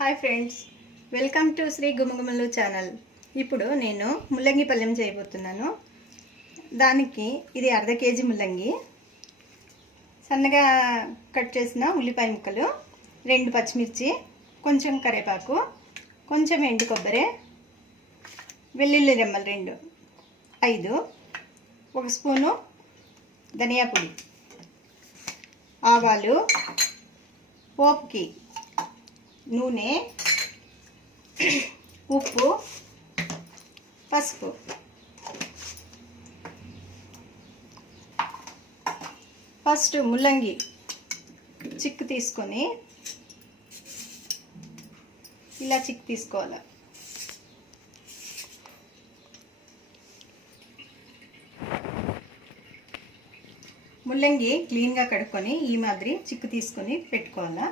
Hi friends, welcome to Sri Gumagumalu channel. ఇప్పుడు నేను ముల్లంగి పళ్ళెం చేయబోతున్నాను. దానికి ఇది అర్ధ కేజీ ముల్లంగి, సన్నగా కట్ చేసిన ఉల్లిపాయ ముక్కలు, 2 పచ్చిమిర్చి, కొంచెం కరివేపాకు, కొంచెం ఎండు కొబ్బరి, వెల్లుల్లి రెమ్మలు 2, 5, 1 స్పూను ధనియా పొడి, ఆవాలు, పోపుకి నూనె, ఉప్పు, పసుపు. ఫస్ట్ ముల్లంగి చిక్కు తీసుకొని ఇలా చిక్కు తీసుకోవాలి. ముల్లంగి క్లీన్గా కడుక్కొని ఈ మాదిరి చిక్కు తీసుకొని పెట్టుకోవాలా.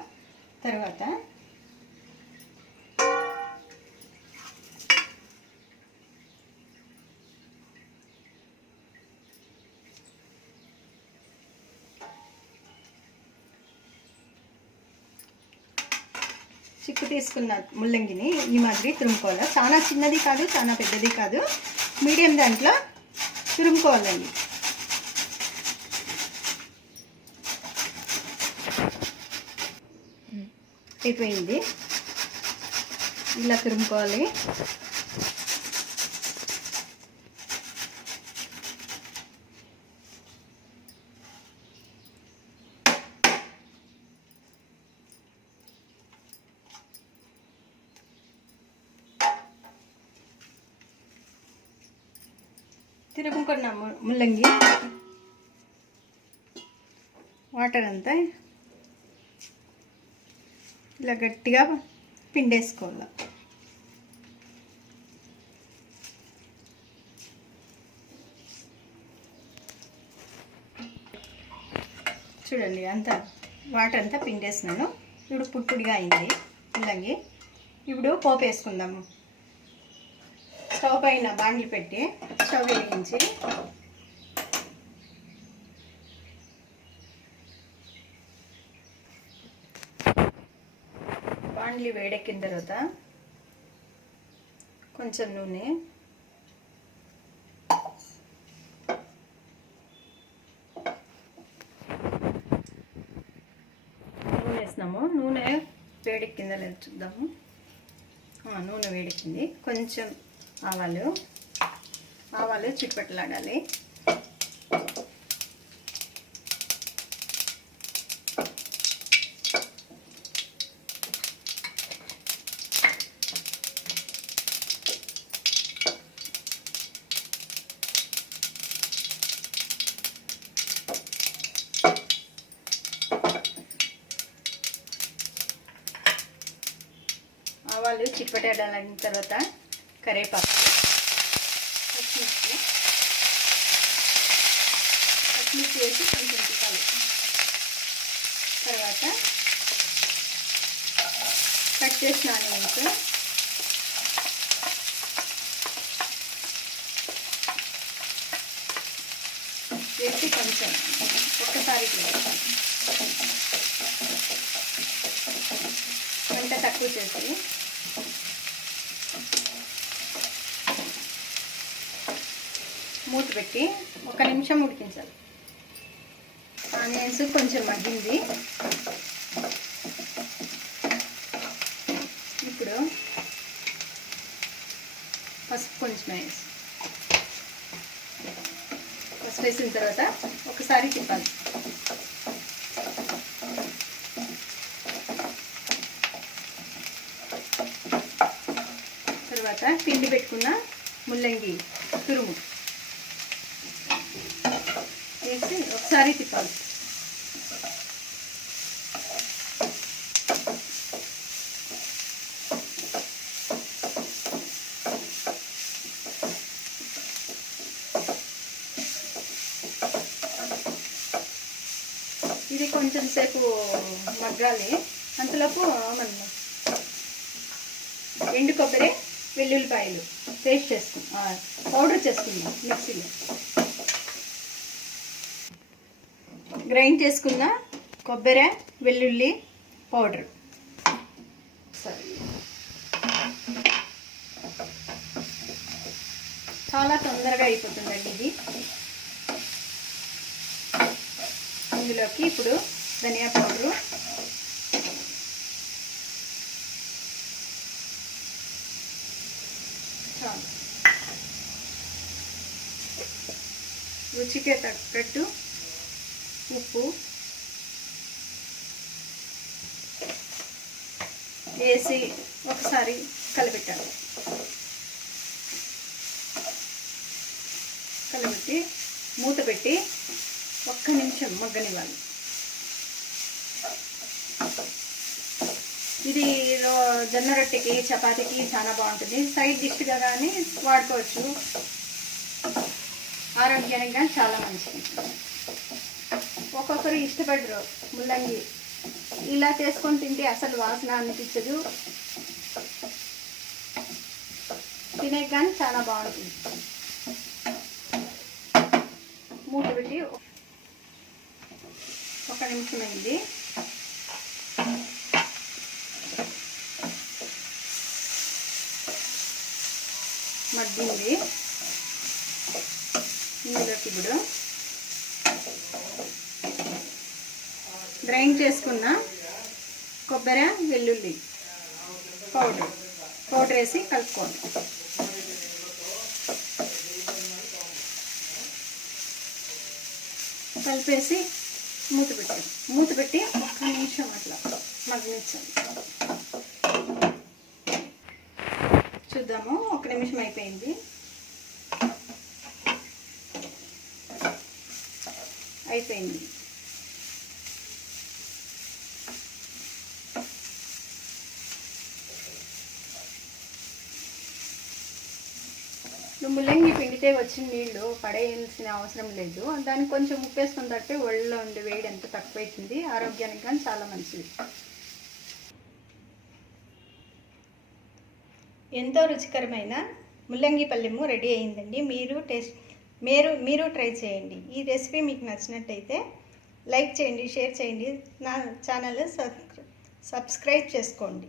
తర్వాత చిక్కు తీసుకున్న ముల్లంగిని ఈ మాదిరి తురుముకోవాలి. చాలా చిన్నది కాదు, చాలా పెద్దది కాదు, మీడియం దాంట్లో తురుముకోవాలండి. అయిపోయింది, ఇలా తురుముకోవాలి. తిరుగుకున్న ముల్లంగి వాటర్ అంతా ఇలా గట్టిగా పిండేసుకోవాలి. చూడండి, అంతా వాటర్ అంతా పిండేసినాను. ఇప్పుడు పుట్టుడిగా అయింది ముల్లంగి. ఇప్పుడు పోపు వేసుకుందాము. స్టవ్ పైన బాండ్లు పెట్టి స్టవ్ వెలిగించి బాండ్లు వేడెక్కిన తర్వాత కొంచెం నూనె, వేసినాము. నూనె వేడెక్కిందా లేదు చూద్దాము. నూనె వేడెక్కింది. కొంచెం ఆవాలు చిట్పట్లాడాలి. ఆవాలు చిట్పట్లాడిన తర్వాత కరివేపాకు, పచ్చిమిర్చి వేసి కొంచెం తిప్పాలి. తర్వాత కట్ చేసిన ఆనియన్స్, వేసి కొంచెం ఒక్కసారి మంట తక్కువ చేసి మూత పెట్టి 1 నిమిషం ఉడికించాలి. ఆనియన్స్ కొంచెం మగ్గింది. ఇప్పుడు పసుపు కొంచెం వేసి, పసుపు వేసిన తర్వాత ఒకసారి తిప్పాలి. తర్వాత పిండి పెట్టుకున్న ముల్లంగి తురుము వేసి ఒకసారి తిప్పాలి. ఇది కొంచెం సేపు మగ్గాలి. అంతలోపు మనం ఎండు కొబ్బరి, వెల్లుల్లిపాయలు పేస్ట్ చేసుకుందాం, పౌడర్ చేసుకుందాం. మిక్సీలో గ్రైండ్ చేసుకున్న కొబ్బరి, వెల్లుల్లి పౌడర్. సరే, చాలా తొందరగా అయిపోతుందండి ఇది. ఇందులోకి ఇప్పుడు ధనియా పౌడరు, చాలు, రుచికి తగ్గట్టు ఉప్పు వేసి ఒకసారి కలిపెట్టాలి. కలిపెట్టి మూత పెట్టి 1 నిమిషం మగ్గనివ్వాలి. ఇది జొన్న రొట్టెకి, చపాతీకి చాలా బాగుంటుంది. సైడ్ డిష్గా కానీ వాడుకోవచ్చు. ఆరోగ్యానికి కానీ చాలా మంచిది. ఒక్కొక్కరు ఇష్టపడరు ముల్లంగి. ఇలా చేసుకొని తింటే అసలు వాసన అనిపించదు, తినే కానీ చాలా బాగుంటుంది. మూత పెట్టి 1 నిమిషం అయింది. మగ్గింది. ఇందులోకి ఇప్పుడు గ్రైండ్ చేసుకున్న కొబ్బరి, వెల్లుల్లి పౌడర్ వేసి కలుపుకోండి. కలిపేసి మూత పెట్టి 1 నిమిషం అట్లా మగ్గనించండి. చూద్దాము. 1 నిమిషం అయిపోయింది. ముల్లంగి పిండితే వచ్చిన నీళ్ళు పడేయాల్సిన అవసరం లేదు. దానికి కొంచెం ఉప్పు వేసుకుని తట్టే ఒళ్ళలో ఉండే వేడి ఎంత తక్కువైతుంది. ఆరోగ్యానికి కానీ చాలా మంచిది. ఎంతో రుచికరమైన ముల్లంగి పల్లెము రెడీ అయిందండి. మీరు ట్రై చేయండి. ఈ రెసిపీ మీకు నచ్చినట్టయితే లైక్ చేయండి, షేర్ చేయండి, నా ఛానల్ సబ్స్క్రైబ్ చేసుకోండి.